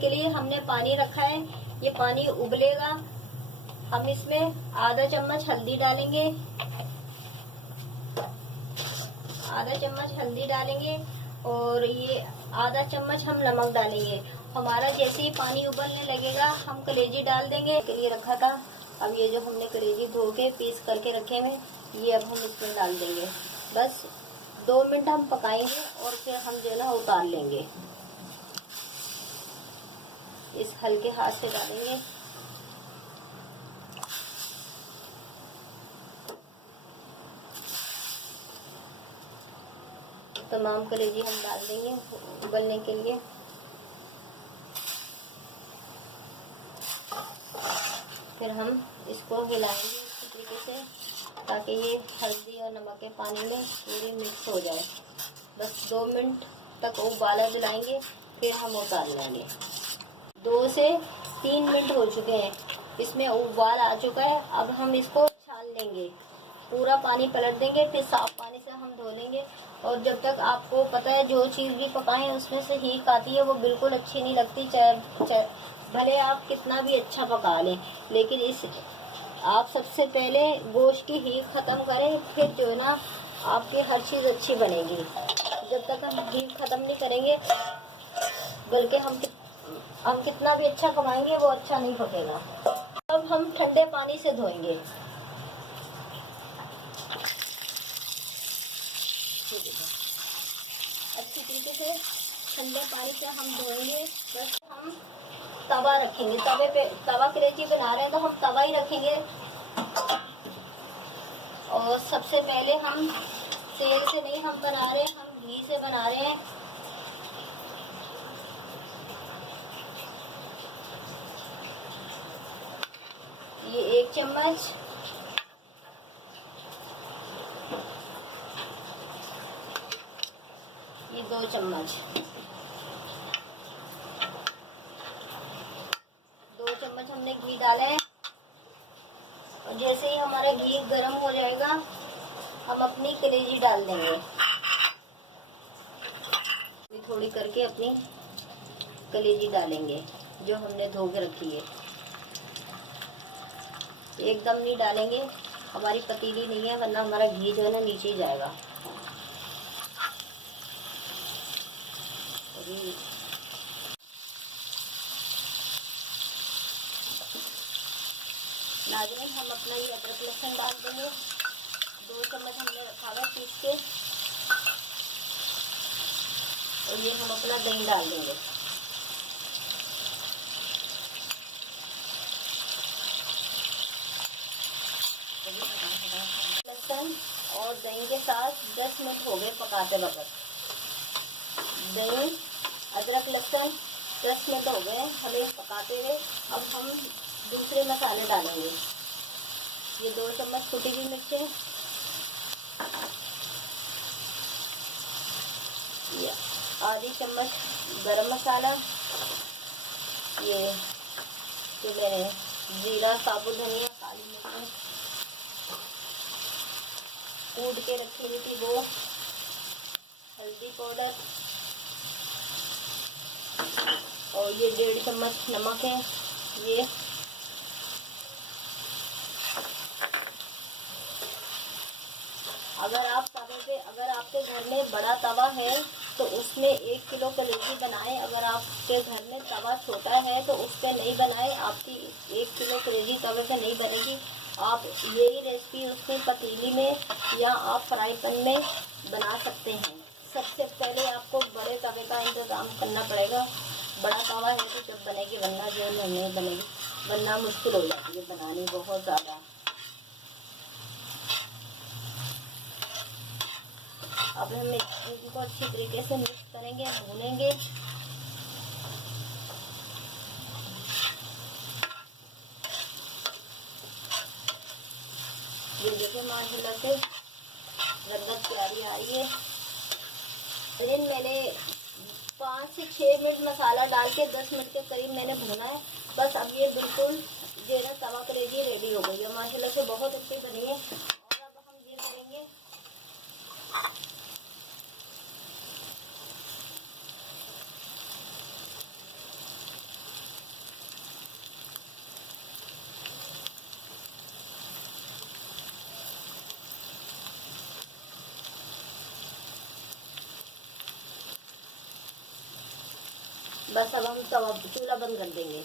के लिए हमने पानी रखा है, ये पानी उबलेगा। हम इसमें आधा चम्मच हल्दी डालेंगे, आधा चम्मच हल्दी डालेंगे और ये आधा चम्मच हम नमक डालेंगे। हमारा जैसे ही पानी उबलने लगेगा हम कलेजी डाल देंगे। के लिए रखा था, अब ये जो हमने कलेजी धो के पीस करके रखे हैं ये अब हम इसमें डाल देंगे। बस 2 मिनट हम पकाएंगे और फिर हम जो है ना उतार लेंगे। इस हल्के हाथ से डालेंगे। तमाम कलेजी हम डाल देंगे उबलने के लिए। फिर हम इसको हिलाएंगे इस तरीके से ताकि ये हल्दी और नमक के पानी में पूरी मिक्स हो जाए। बस 2 मिनट तक उबाला दिलाएंगे, फिर हम उतार लेंगे। 2 से 3 मिनट हो चुके हैं, इसमें उबाल आ चुका है। अब हम इसको छान लेंगे, पूरा पानी पलट देंगे, फिर साफ पानी से हम धो लेंगे। और जब तक आपको पता है जो चीज़ भी पकाएं उसमें से हीक आती है वो बिल्कुल अच्छी नहीं लगती। चाहे भले आप कितना भी अच्छा पका लें, लेकिन इस आप सबसे पहले गोश्त की हीक ख़त्म करें, फिर जो है ना आपकी हर चीज़ अच्छी बनेगी। जब तक हम हीक ख़त्म नहीं करेंगे, बल्कि हम कितना भी अच्छा कमाएंगे वो अच्छा नहीं पकेगा। अब हम ठंडे पानी से धोएंगे। अच्छी तरीके से ठंडे पानी से हम धोएंगे। बस हम तवा रखेंगे, तवे पे तवा कलेजी बना रहे हैं तो हम तवा ही रखेंगे। और सबसे पहले हम तेल से नहीं हम बना रहे हैं, हम घी से बना रहे हैं। ये 1 चम्मच, ये 2 चम्मच, 2 चम्मच हमने घी डाला है। और जैसे ही हमारा घी गर्म हो जाएगा हम अपनी कलेजी डाल देंगे। थोड़ी करके अपनी कलेजी डालेंगे जो हमने धो के रखी है। एकदम नहीं डालेंगे, हमारी पतीली नहीं है, वरना हमारा घी जो है ना नीचे जाएगा। नाज़रीन, हम अपना ये अदरक लहसुन डाल देंगे। 2 चम्मच हमने रखा है पीस के। और ये हम अपना दही डाल देंगे। लहसुन और दही के साथ 10 मिनट हो गए पकाते वक्त। दही, अदरक, लहसुन 10 मिनट हो गए हमें पकाते हुए। अब हम दूसरे मसाले डालेंगे। ये 2 चम्मच कुटी हुई मिर्चें, ये आधी चम्मच गरम मसाला, ये जो मैंने जीरा, साबुत धनिया, काली मिर्च कूट के रखी हुई थी वो, हल्दी पाउडर और ये 1.5 चम्मच नमक है। ये अगर आपके घर में बड़ा तवा है तो उसमें 1 किलो कलेजी बनाएं। अगर आपके घर में तवा छोटा है तो उस पर नहीं बनाएं, आपकी 1 किलो कलेजी तवे पे नहीं बनेगी। आप यही रेसिपी उसमें पतीली में या आप फ्राई पैन में बना सकते हैं। सबसे पहले आपको बड़े तवे का इंतज़ाम करना पड़ेगा। बड़ा तवा है तो जब बनेगी, वरना जो है नहीं बनेगी, वरना मुश्किल हो जाती है बनानी बहुत ज़्यादा। अब हम इनको अच्छी तरीके से मिक्स करेंगे, भूनेंगे। ये देखो माशाल्लाह से रंगत प्यारी आ रही है। मैंने 5 से 6 मिनट मसाला डाल के 10 मिनट के करीब मैंने भुना है। बस अब ये बिल्कुल जो है ना तवा कलेजी रेडी हो गई है, माशाल्लाह से बहुत अच्छी बनी है। और अब हम ये करेंगे, बस अब हम तवा चूल्हा बंद कर देंगे।